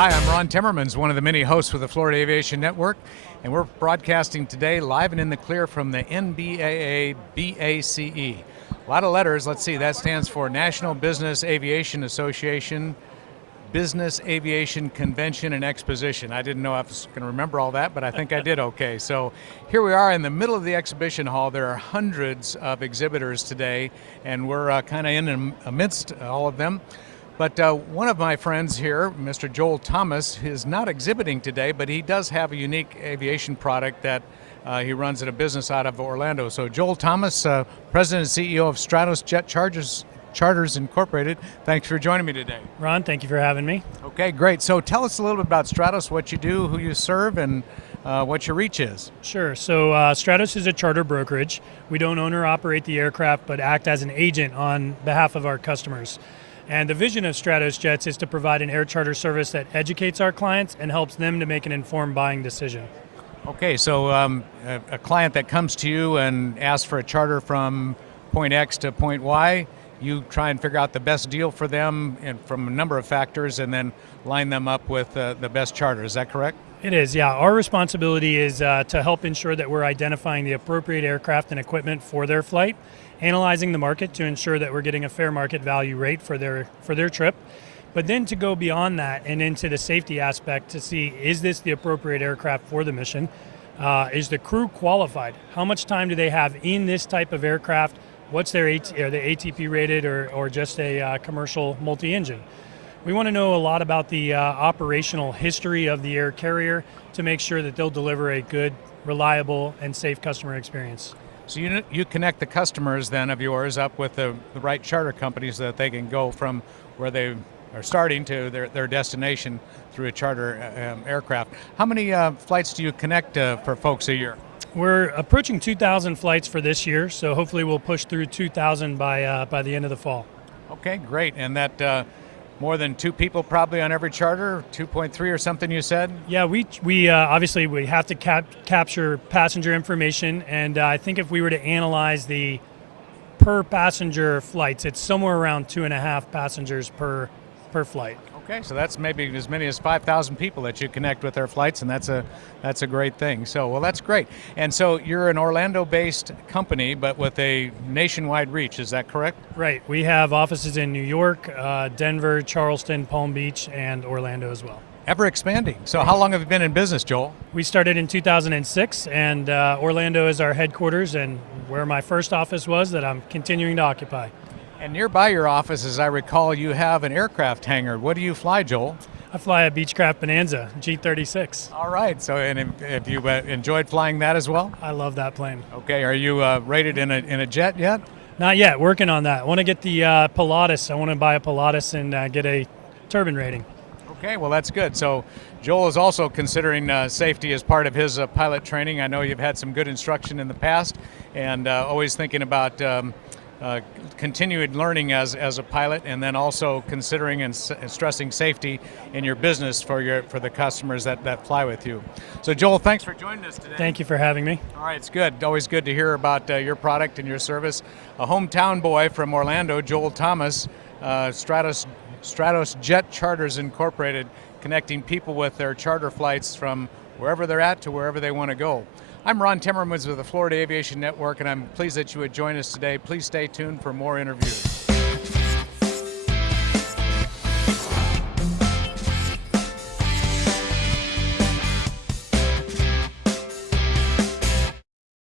Hi, I'm Ron Timmermans, one of the many hosts with the Florida Aviation Network, and we're broadcasting today live and in the clear from the NBAA BACE. A lot of letters. Let's see, that stands for National Business Aviation Association Business Aviation Convention and Exposition. I didn't know I was going to remember all that, but I think I did okay. So here we are in the middle of the exhibition hall. There are hundreds of exhibitors today, and we're kind of in amidst all of them. But one of my friends here, Mr. Joel Thomas, is not exhibiting today, but he does have a unique aviation product that he runs at a business out of Orlando. So Joel Thomas, President and CEO of Stratos Jet Charters Incorporated, thanks for joining me today. Ron, thank you for having me. Okay, great. So tell us a little bit about Stratos, what you do, who you serve, and what your reach is. Sure. So Stratos is a charter brokerage. We don't own or operate the aircraft, but act as an agent on behalf of our customers. And the vision of Stratos Jets is to provide an air charter service that educates our clients and helps them to make an informed buying decision. Okay, so a client that comes to you and asks for a charter from point X to point Y, you try and figure out the best deal for them and from a number of factors and then line them up with the best charter. Is that correct? It is, yeah. Our responsibility is to help ensure that we're identifying the appropriate aircraft and equipment for their flight, analyzing the market to ensure that we're getting a fair market value rate for their trip, but then to go beyond that and into the safety aspect to see, is this the appropriate aircraft for the mission? Is the crew qualified? How much time do they have in this type of aircraft? What's their are they ATP rated or just a commercial multi-engine? We want to know a lot about the operational history of the air carrier to make sure that they'll deliver a good, reliable, and safe customer experience. So you connect the customers then of yours up with the right charter companies so that they can go from where they are starting to their destination through a charter aircraft. How many flights do you connect for folks a year? We're approaching 2,000 flights for this year, so hopefully we'll push through 2,000 by the end of the fall. Okay, great. And that more than two people probably on every charter, 2.3 or something you said? Yeah, we obviously we have to capture passenger information, and I think if we were to analyze the per passenger flights, it's somewhere around 2.5 passengers per flight. Okay, so that's maybe as many as 5,000 people that you connect with their flights, and that's a great thing. So, well, that's great. And so you're an Orlando-based company, but with a nationwide reach. Is that correct? Right. We have offices in New York, Denver, Charleston, Palm Beach, and Orlando as well. Ever expanding. So how long have you been in business, Joel? We started in 2006, and Orlando is our headquarters and where my first office was that I'm continuing to occupy. And nearby your office, as I recall, you have an aircraft hangar. What do you fly, Joel? I fly a Beechcraft Bonanza, G36. All right. So, and have you enjoyed flying that as well? I love that plane. Okay. Are you rated in a jet yet? Not yet. Working on that. I want to get the Pilatus. I want to buy a Pilatus and get a turbine rating. Okay. Well, that's good. So, Joel is also considering safety as part of his pilot training. I know you've had some good instruction in the past, and always thinking about continued learning as a pilot, and then also considering and stressing safety in your business for the customers that fly with you. So Joel, thanks for joining us today. Thank you for having me. All right, it's good. Always good to hear about your product and your service. A hometown boy from Orlando, Joel Thomas, Stratos Jet Charters Incorporated, connecting people with their charter flights from wherever they're at to wherever they want to go. I'm Ron Timmermans with the Florida Aviation Network, and I'm pleased that you would join us today. Please stay tuned for more interviews.